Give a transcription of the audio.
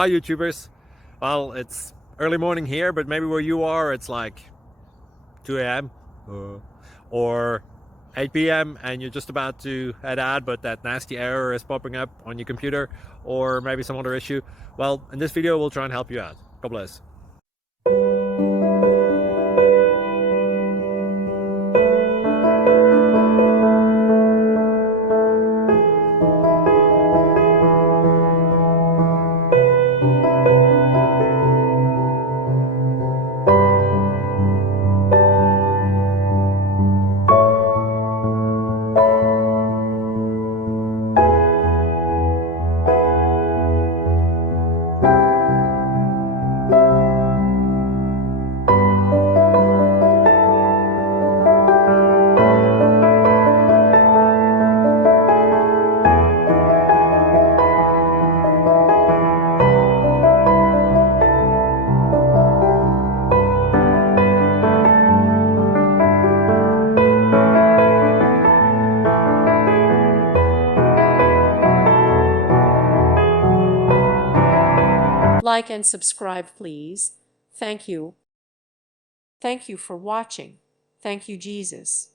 Hi YouTubers. Well, it's early morning here, but maybe where you are it's like 2 a.m. or 8 p.m. and you're just about to head out, but that nasty error is popping up on your computer, or maybe some other issue. Well, in this video we'll try and help you out. God bless. Like and subscribe, please. Thank you. Thank you for watching. Thank you, Jesus.